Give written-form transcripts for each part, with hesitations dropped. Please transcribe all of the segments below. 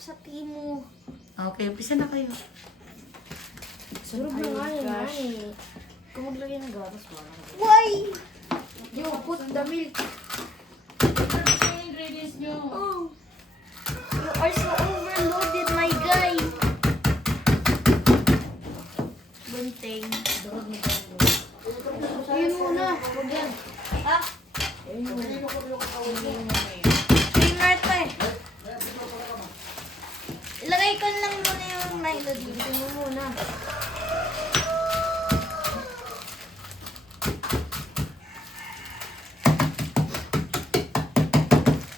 sa timo. Okay, umpisa na kayo. Surog na nga yun, eh. Kung maglagay ng gatas, wala ka. Why? You put the milk. Ano sa ingredients nyo? Oh. You are so overloaded, my guy. Bunting. Durog na tayo. Ayun muna. Huwag yan. Ah, Ayun muna. creamer to eh. Ilagay ko lang muna yung Milo dito. Ayun mo muna.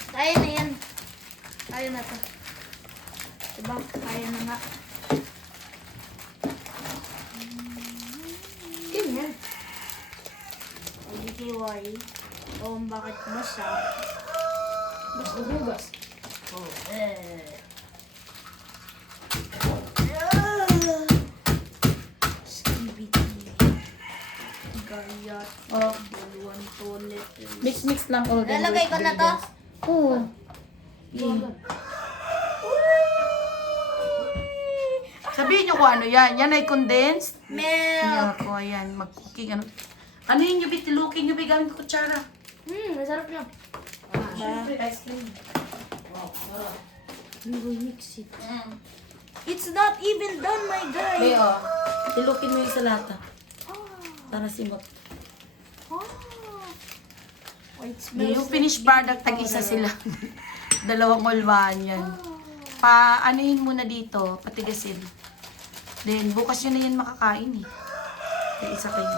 Kaya na yan. Kaya na to. Diba? Kaya na nga. Ganyan. LDKY. O bakit basa? Basta hugas. Oh. Skibidi. Gayat. Oh, Dalawang toilet. mix lang all the Lalagay ko na to. Oo. Huwag. Sabihin nyo kung ano yan. Yan ay condensed. Milk. Ako, ayan. Mag-cooking. Ano, ano yun yung bitilukin nyo? Gamit ko kutsara. Masarap niya. Siyempre, ice cream. We will mix it. It's not even done, my guy. Okay, oh. Tilukin mo yung sa lata. Para simot. Oh, it smells Yung finished product, tag-isa sila. Dalawang ulwahan yan. Anuhin muna dito, patigasin. Then, bukas yun na yan makakain eh. Kaya isa kayo.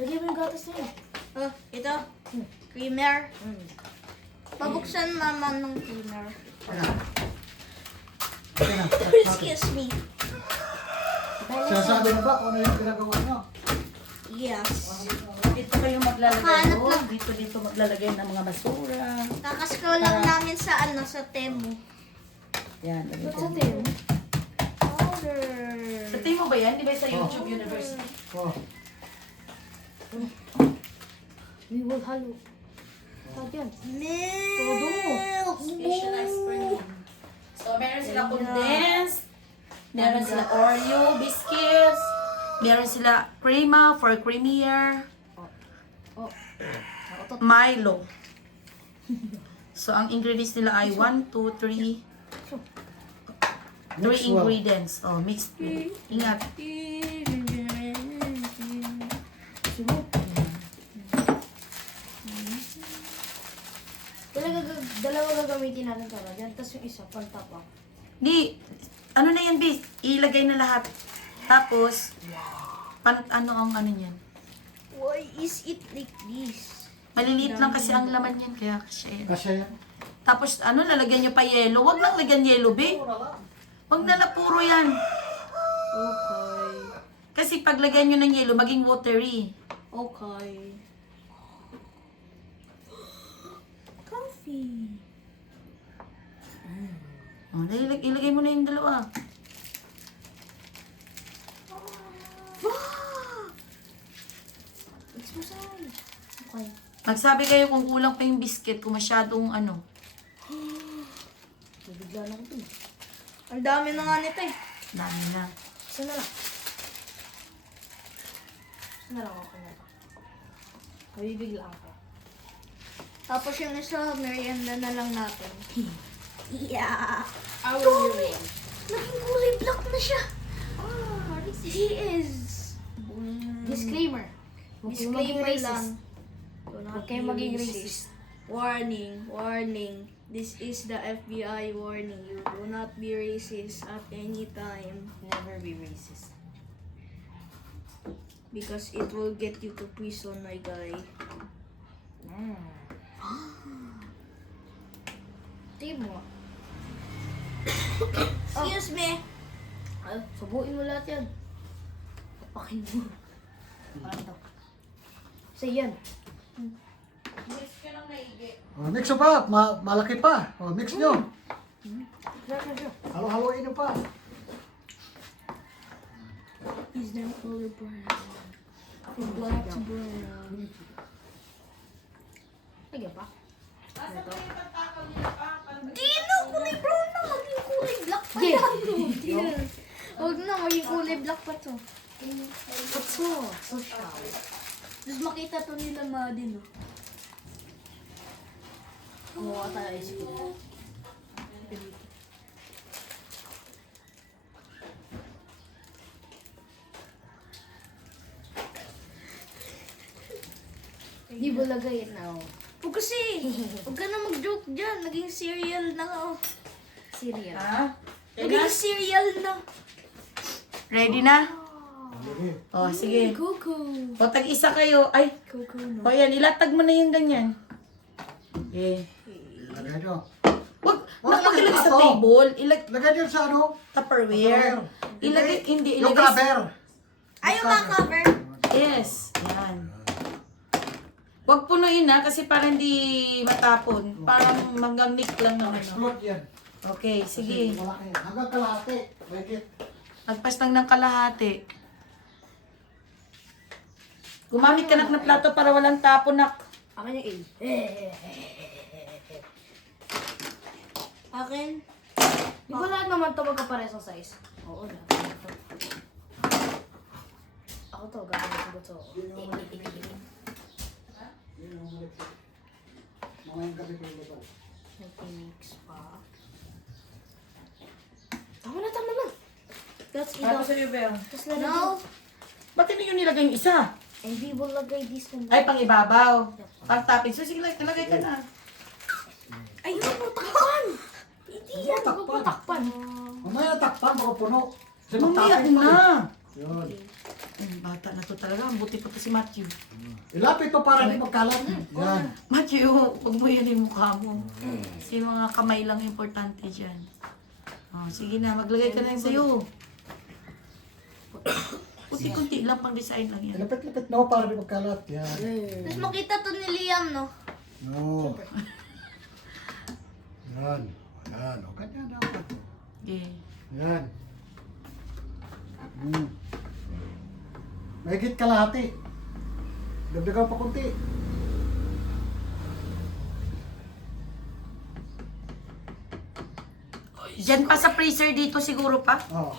Lagyan mo yung gatas na yun. Oh, ito. Creamer. Pabuksan mama ng creamer. Excuse me. Sinasabi mo ba kung ano yung ginagawa nyo? Yes. Dito kayo maglalagay. Hanap Oh, lang. dito maglalagay ng mga basura. Kakascroll lang namin sa sa Temu. Yan. Ba't sa tayo? Powder. Sa mo ba yan? Di ba sa YouTube University? Oh, We will halo. Tawag yan. Milk. Specialized for me. So, meron sila condensed. Meron sila Oreo biscuits. Meron sila crema for creamier. Oh. Milo. So, ang ingredients nila ay 1, 2, 3. 3 Mix well. ingredients. Oh, mixed. Ingat. Sunod. Dalawa gagamitin natin para dyan. Tapos yung isa, pang-top up. Di, ano na yan, bis? Ilagay na lahat. Tapos, ano ang ano yan? Why is it like this? Maliliit lang kasi ang laman yan, kaya kasi yan. kasya yan. Tapos, lalagyan nyo pa yelo. Huwag nang lagyan yelo, be. Huwag na puro yan. Okay. Kasi pag lagyan nyo ng yelo, maging watery. Okay. Coffee. Oh, ilagay mo na yung dalawa. It's masay. Okay. Magsabi kayo kung kulang pa yung biscuit, kung masyadong ano. Bigla na ko dun. Ang dami na nga nito eh. Dami na. Isa na lang. Isa na lang ako na to. Mabibigla ako. Tapos yung isa, merienda na lang natin. Yeah. Our way. Naging kulay black na siya. He is. Disclaimer. Disclaimer lang. Huwag kayong maging racist. Warning, warning. This is the FBI warning you. Do not be racist at any time Never be racist. because it will get you to prison, my guy. Tingin mo. Excuse me. Ay, subuin mo lahat yan. Papakin mo. Parang to. Say yan. Oh, mix mo pa. Malaki pa. Oh, mix nyo. Sarap na siya. Halo-haloin nyo pa. is the color brown. From black to brown. Lagyan pa. Ito. Di na, kulay brown na. Maging kulay black pa Yeah. yan. Huwag na, maging kulay black pa to. What's so? Social. Tapos makita to nila Madi, no? Kumuha tayo ice cream. Di ba lagay na oh. Huwag kasi. Huwag ka na mag-joke dyan. Naging cereal na ka, oh. Cereal. Ha? Naging cereal na. Ready na? Sige. O, sige. Coco. O, tag-isa kayo. Ay, Coco, no? o yan, ilatag mo na yung ganyan. Okay. Lagay nyo. Huwag, Huwag nakapagilagay ilagay sa sa table. Lagay nyo sa ano? Tupperware. Ilagay, hindi, Yung ilagay cover. Ay, yung mga cover. Yes, yan. Huwag punuin na kasi para hindi matapon. Parang magamit lang ng ano. Explode yan. Okay, sige. Kasi malaki. Hanggang kalahati. Mahigit. Agpas lang ng kalahati. Gumamit ka nak ng plato para walang tapon nak. Akin yung A. Akin. Di ba lahat naman ito magkapares ang size? Oo na. Ako to, gagawin ko to. Yun yung malik. Mga yung gabi ko yung luto. Nag-mix pa. Tama na. That's Para enough. sa iyo, Bel. Tapos lalagyan. Now, Ba't hindi yung nilagay yung isa? And we will lagay this one. Ay, pang ibabaw. Pang topping. So, sige, lagay ka na. ayun mo, takpan. Hindi yan. Huwag mo takpan. Mamaya takpan, baka puno. Kasi Mamaya magtapin pa na. eh. Yun. Bata na to talaga. Ang buti pa to si Matthew. Ilapit to para di magkalat. Yan. Matthew, huwag mo yan yung mukha mo. Kasi yung mga kamay lang importante dyan. Oh, sige na, maglagay ka na yung sa'yo. Kunti-kunti lang pang design lang yan. Ilapit-lapit na para di magkalat. Yan. Tapos makita to ni Liam, no? No. Yan. Yan. O, ganyan dapat. Okay. Yan. Mahigit kalahati. Dagdagan pa kunti. Diyan pa sa freezer dito siguro pa. Oh.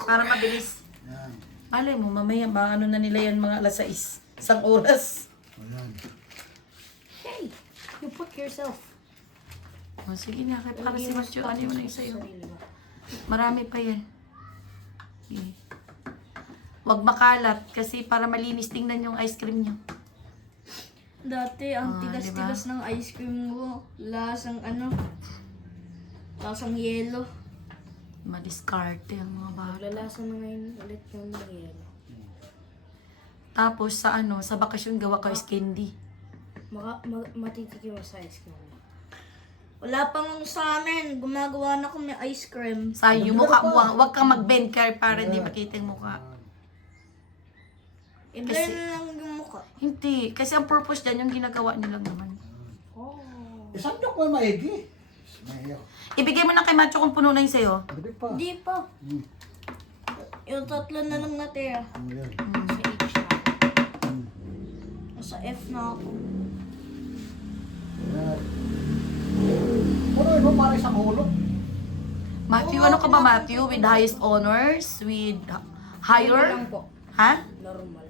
Para mabilis. Yan. Alay mo, mamaya ba ano na nila yan mga alas 6. Isang oras. O, yan. Hey, you put yourself. O sige na, kaya para si Matthew, ano yung na sa'yo. Sarili mo. Marami pa yan. Okay. Huwag makalat kasi para malinis tingnan yung ice cream nyo. Dati, ang Ah, tigas-tigas ng ice cream ko. Lasang ano? Lasang yelo. Madiskarte ang mga bata. Maglalasa na ngayon ulit yung yelo. Tapos sa ano, sa bakasyon gawa ko is candy. Matitikim mo sa ice cream. Wala pang sa amin. Gumagawa na kami ice cream. Sa yung mukha mo, huwag kang mag-bend car para hindi makita yung mukha. I-blur na lang yung mukha. Hindi, kasi ang purpose dyan yung ginagawa nilang naman. Oh. Isang dok mo maigi. Mahiyo. Ibigay mo na kay Macho kung puno na yung sa'yo. Hindi pa. Hindi pa. Hmm. Yung tatlo na lang natira. O, yan. Sa H na. Nasa F na ako. Yan. Punuin mo para isang hulog. Matthew, ano ka ba Matthew? With highest honors? With Normal higher? lang po. Ha? Normal.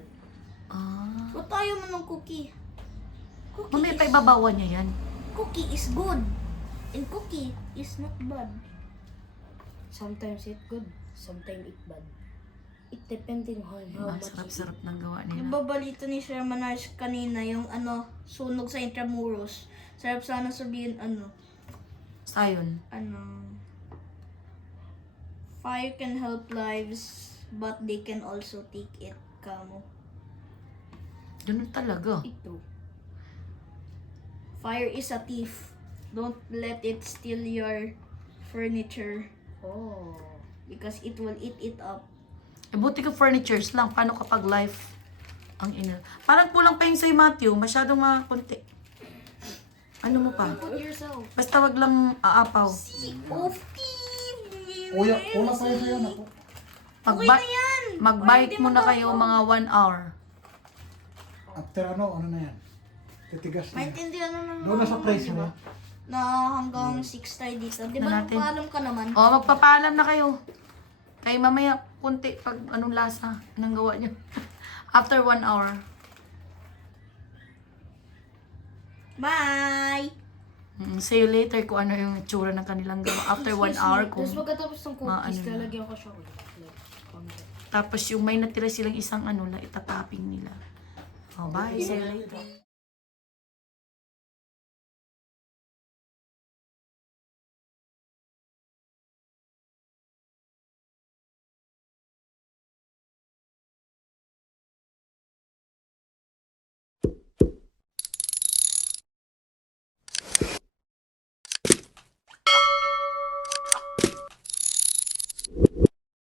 Ah. Ba't tayo mo ng cookie? Mamaya pa ibabawan niya yan. Cookie is good. And cookie is not bad. Sometimes it good, sometimes it bad. It depending on how much you eat. Sarap-sarap ng gawa nila. Yung babalito ni Sir Manars kanina, yung ano, sunog sa Intramuros. Sarap sana sabihin, Sayon. fire can help lives, but they can also take it, kamo. Ganun talaga. Ito. Fire is a thief. Don't let it steal your furniture Oh. because it will eat it up. Eh, buti ka furnitures lang. Paano kapag life ang ina? Parang kulang pa yung sa'yo, Matthew. Masyadong konti. Ano mo pa? Put yourself. Basta wag lang aapaw. Sea of thieves! Kuya, kulang pa yun sa'yo na po. Okay Pagba- na yan! Mag-bike muna kayo mga 1 hour. After ano na yan? Titigas na yan. Maintindihan na naman. Doon na sa ako, place di ba? na. Na hanggang 6 tayo dito. Di ba Na natin. nagpaalam ka naman? O, magpapaalam na kayo. Kay mamaya, kunti pag anong lasa, anong gawa nyo. After 1 hour. Bye! See you later kung ano yung tsura ng kanilang gawa. After 1 hour kung... Tapos pagkatapos ng cookies, Maano na. lalagyan ko siya. Tapos yung may natira silang isang ano na itatapping nila. Oh, bye. See you later.